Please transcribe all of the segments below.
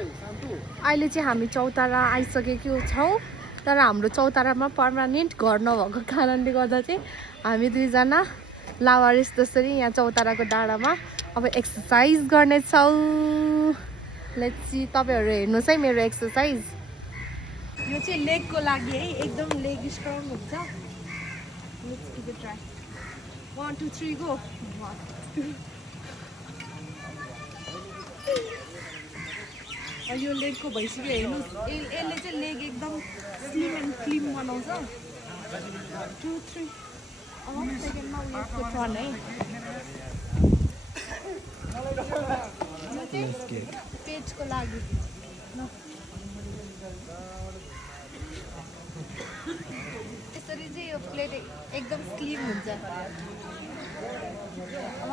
अहिले चाहिँ हामी चौतारा आइसकेको छौँ तर हाम्रो चौतारामा पर्मानेन्ट घर नभएको कारणले गर्दा चाहिँ हामी दुईजना लावारिस जसरी यहाँ चौताराको डाँडामा अब एक्सर्साइज गर्नेछौँ। लेट्स सी तपाईँहरू हेर्नुहोस् है मेरो एक्सर्साइज। यो चाहिँ लेगको लागि है एकदम लेग स्ट्रङ हुन्छ। Let's give it try 1 2 3 go. यो लेगको भइसक्यो हेर्नुहोस् यसले चाहिँ लेग एकदम स्लिम एन्ड क्लिम बनाउँछ। 2 3 सेकेन्डमा उयसको टर्न है। यो चाहिँ पेटको लागि यसरी चाहिँ यो प्लेट एकदम स्लिम हुन्छ। अब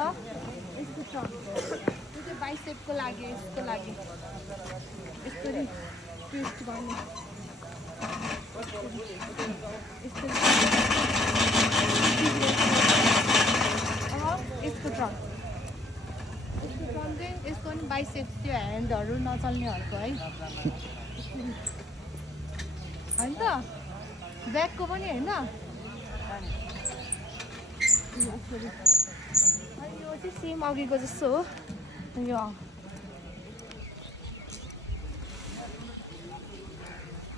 यसको टर्न यो चाहिँ बाइसेपको लागि यसको लागि यसरी ट्विस्ट गर्ने। यसको टर्न चाहिँ यसको पनि बाइसेप त्यो ह्यान्डहरू नचल्नेहरूको है होइन त ब्याकको पनि होइन। अनि यो चाहिँ सेम अघिको जस्तो हो यो।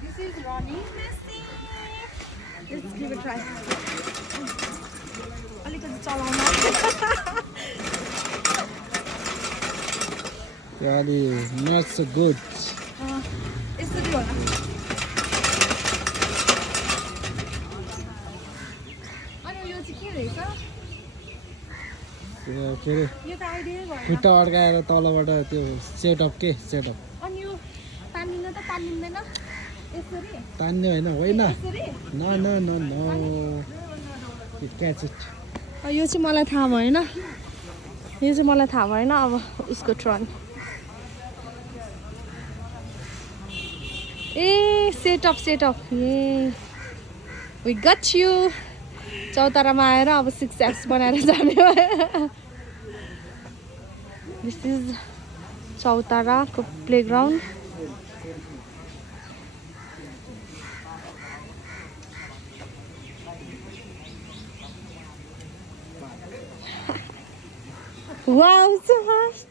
This is running. Let's give it try. अलिकति चलाउन really not so good. यसरी होला। अनि यो चाहिँ के रहेछ? के अरे यो त आइडिया भयो। खुट्टा अड्काएर तलबाट त्यो सेटअप के सेटअप। अनि यो तानिन त तानिँदैन यसरी? तान्ने होइन यसरी? न न न न क्याच इट। यो चाहिँ मलाई थाहा भएन। यो चाहिँ मलाई थाहा भएन। अब उसको turn. A setup a we got you. चौतारामा आएर अब 6 एक्स बनाएर जाने भयो। दिस इज चौताराको playground. Wow, so fast.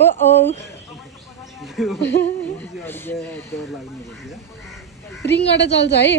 Uh-oh. रिङबाट चल्छ है।